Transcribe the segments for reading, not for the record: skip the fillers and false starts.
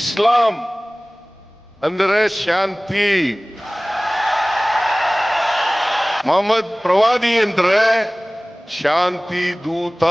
ಇಸ್ಲಾಂ ಅಂದರೆ ಶಾಂತಿ, ಮೊಹಮ್ಮದ್ ಪ್ರವಾದಿ ಅಂದ್ರೆ ಶಾಂತಿ ದೂತ.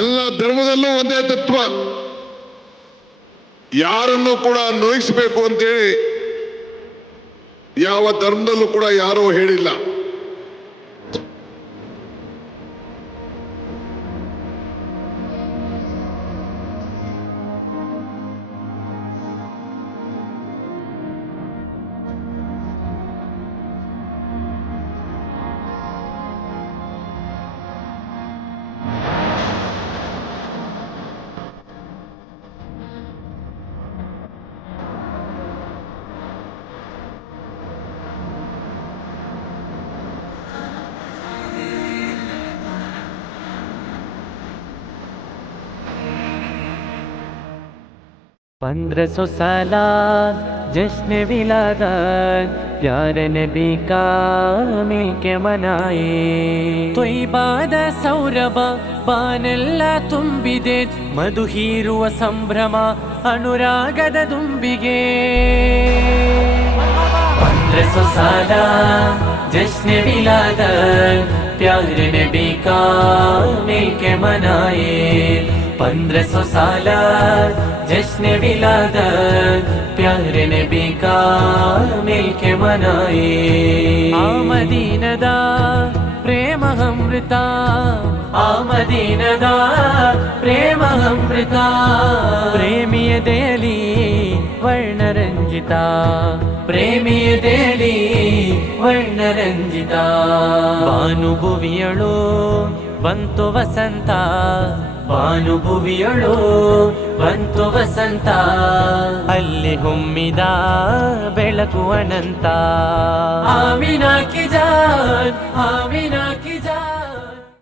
ಎಲ್ಲ ಧರ್ಮದಲ್ಲೂ ಒಂದೇ ತತ್ವ, ಯಾರನ್ನು ಕೂಡ ನೋಯಿಸಬೇಕು ಅಂತೇಳಿ ಯಾವ ಧರ್ಮದಲ್ಲೂ ಕೂಡ ಯಾರೂ ಹೇಳಿಲ್ಲ. पंद्रह सौ साला जश्न विलादत प्यारे नबी का मिलके मनाए ತೊಯ್ಬಾದ ಸೌರಭ ಬಾನೆಲ್ಲ ತುಂಬಿದೆ ಮಧು ಹೀರುವ ಸಂಭ್ರಮ ಅನುರಾಗದ ದುಂಬಿಗೆ 1500 साल जश्न विलादत प्यारे नबी का मिलके मनाए 1500 साल जश्न विलादत प्यारे नबी का मिलके मनाए मदीनदा प्रेम अमृತ मदीनदा प्रेम अमृತ प्रेमिय देली वर्णರಂಜಿತ ಪ್ರೇಮಿಯ ದೇಲಿ ವರ್ಣರಂಜಿತ ಭಾನುಭುವಿಯಳು ಬಂತು ವಸಂತ ಭಾನುಭುವಿಯಳು ಬಂತು ವಸಂತ ಅಲ್ಲಿ ಹೊಮ್ಮಿದ ಬೆಳಕು ಅನಂತ ಆಮಿನಾ ಕಿ ಜಾನ್ ಆಮಿನಾ ಕಿ